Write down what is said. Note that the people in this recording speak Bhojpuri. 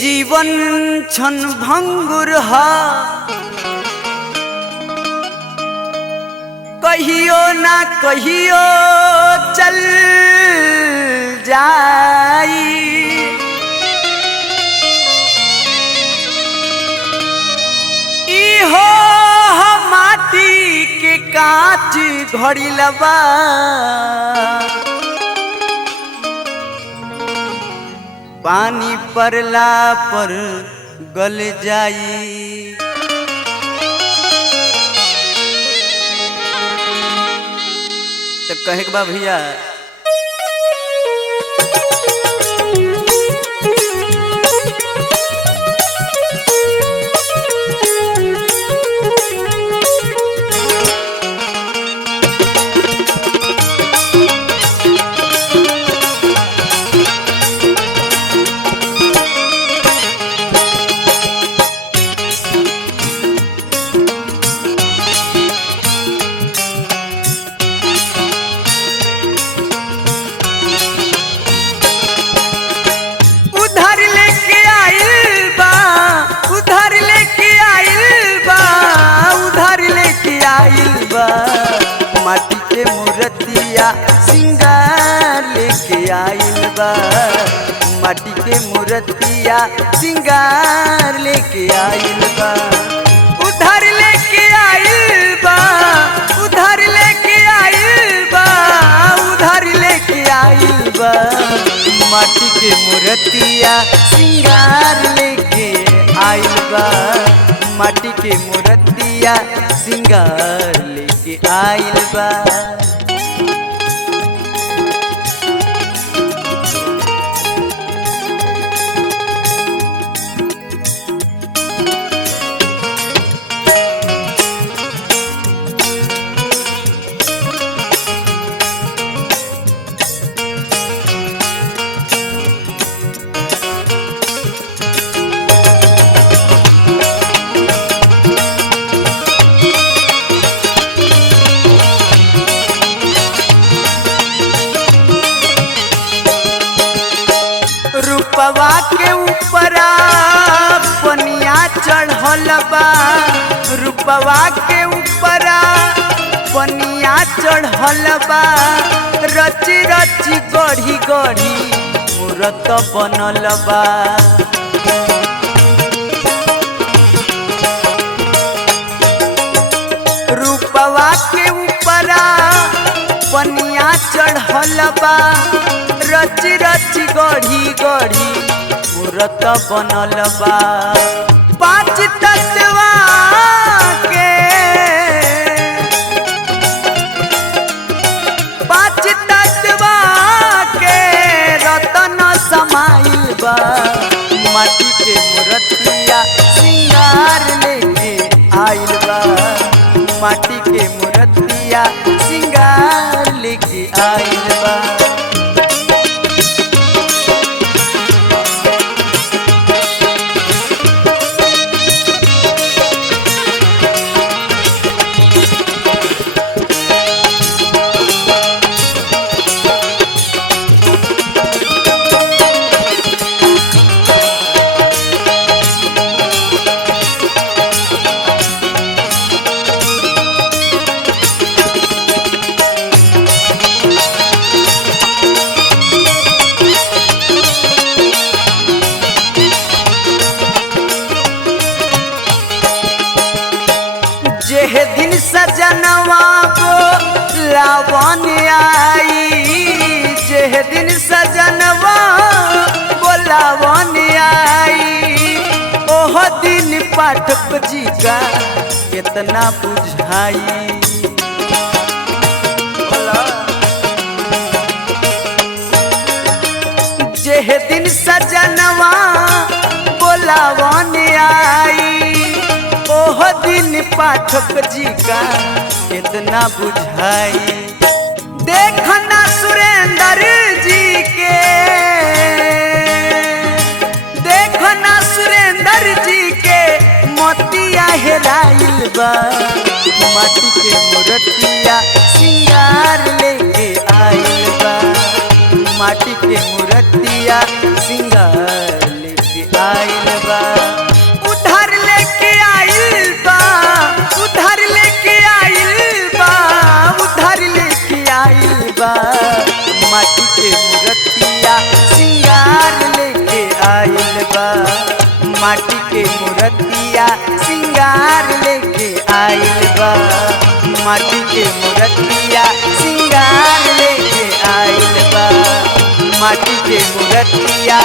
जीवन क्षण भंगुर हा कहियो ना कहियो चल जाई। इहो माटी के कांच घड़ी लबा पानी परला पर गल जाई। तो कहे के बा भैया माटी के मूर्तिया सिंगार लेके आइल बा। माटी के मूर्तिया सिंगार लेके आइल बा। उधर लेके आइल बा, उधर लेके आइल बा, उधर लेके आइल बा। माटी के मूर्तिया सिंगार लेके आइल बा। माटी के मूर्तिया सिंगार लेके आइल बा। रूपवा के ऊपरा पनिया चढ़ल बा। रूपवा के ऊपरा पनिया चढ़ल बा। रची रची गढ़ी गढ़ी मूरत बनल बा। रूपवा के ऊपरा पनिया चढ़ल बा। रची रची गढ़ी गढ़ी मूरत बनल बा। पांच तत्वा के पांच तत्वा के रतन समाइल बा। माटी के मूर्तिया सिंगार लेके आइल बा। माटी के मूर्तिया सिंगार लेके आइल बा। जेह दिन सजनवा बोलावन आई। जेह दिन सजनवा बोलावन आई। ओह दिन पाठक जी का कितना बुझाई। जेह दिन सजनवा बोलावन आई। ओह दिन पाठक जी का कितना बुझाई। देखना सुरेंद्र जी के, देखना सुरेंद्र जी के मोतिया हेराइल बा। माटी के मूर्तिया सिंगार लेके आइल बा। माटी के मूर्तिया सिंगार लेके आइल माटी के मूर्तिया सिंगार लेके आइल बा। माटी के मूर्तिया